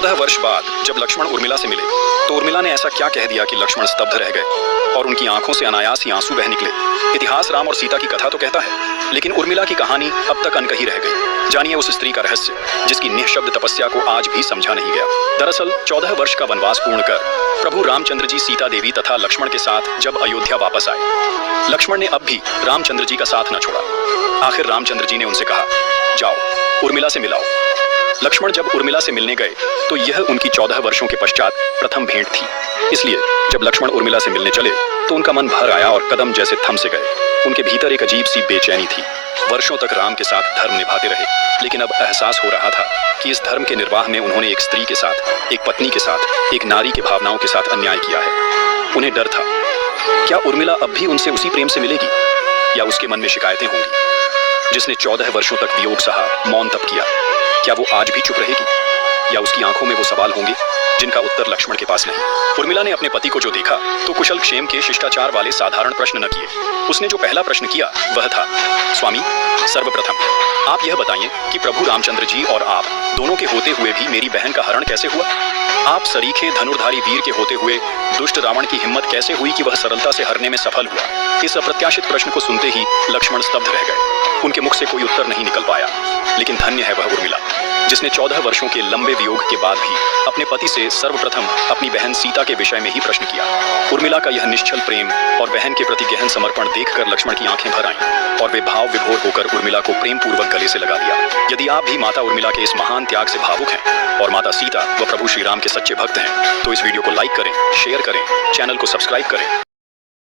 14 वर्ष बाद जब लक्ष्मण उर्मिला से मिले तो उर्मिला ने ऐसा क्या कह दिया कि लक्ष्मण स्तब्ध रह गए और उनकी आंखों से अनायास ही आंसू बह निकले। इतिहास राम और सीता की कथा तो कहता है, लेकिन उर्मिला की कहानी अब तक अनकही रह गई। जानिए उस स्त्री का रहस्य जिसकी निःशब्द तपस्या को आज भी समझा नहीं गया। दरअसल 14 वर्ष का वनवास पूर्ण कर प्रभु रामचंद्र जी सीता देवी तथा लक्ष्मण के साथ जब अयोध्या वापस आए, लक्ष्मण ने अब भी रामचंद्र जी का साथ न छोड़ा। आखिर रामचंद्र जी ने उनसे कहा, जाओ उर्मिला से मिलाओ। लक्ष्मण जब उर्मिला से मिलने गए तो यह उनकी 14 वर्षों के पश्चात प्रथम भेंट थी। इसलिए जब लक्ष्मण उर्मिला से मिलने चले तो उनका मन भर आया और कदम जैसे थम से गए। उनके भीतर एक अजीब सी बेचैनी थी। वर्षों तक राम के साथ धर्म निभाते रहे, लेकिन अब एहसास हो रहा था कि इस धर्म के निर्वाह में उन्होंने एक स्त्री के साथ, एक पत्नी के साथ, एक नारी के भावनाओं के साथ अन्याय किया है। उन्हें डर था, क्या उर्मिला अब भी उनसे उसी प्रेम से मिलेगी या उसके मन में शिकायतें होंगी। जिसने 14 वर्षों तक वियोग सहा, मौन तप किया, क्या वो आज भी चुप रहेगी या उसकी आंखों में वो सवाल होंगे जिनका उत्तर लक्ष्मण के पास नहीं। उर्मिला ने अपने पति को जो देखा तो कुशल क्षेम के शिष्टाचार वाले साधारण प्रश्न न किए। उसने जो पहला प्रश्न किया वह था, स्वामी सर्वप्रथम आप यह बताइए कि प्रभु रामचंद्र जी और आप दोनों के होते हुए भी मेरी बहन का हरण कैसे हुआ। आप सरीखे धनुर्धारी वीर के होते हुए दुष्ट रावण की हिम्मत कैसे हुई कि वह सरलता से हरने में सफल हुआ। इस अप्रत्याशित प्रश्न को सुनते ही लक्ष्मण स्तब्ध रह गए। उनके मुख से कोई उत्तर नहीं निकल पाया। लेकिन धन्य है वह उर्मिला जिसने 14 वर्षों के लंबे वियोग के बाद भी अपने पति से सर्वप्रथम अपनी बहन सीता के विषय में ही प्रश्न किया। उर्मिला का यह निश्चल प्रेम और बहन के प्रति गहन समर्पण देखकर लक्ष्मण की आंखें भर आईं और वे भाव विभोर होकर उर्मिला को प्रेम पूर्वक गले से लगा लिया। यदि आप भी माता उर्मिला के इस महान त्याग से भावुक हैं और माता सीता व प्रभु श्री राम के सच्चे भक्त हैं तो इस वीडियो को लाइक करें, शेयर करें, चैनल को सब्सक्राइब करें।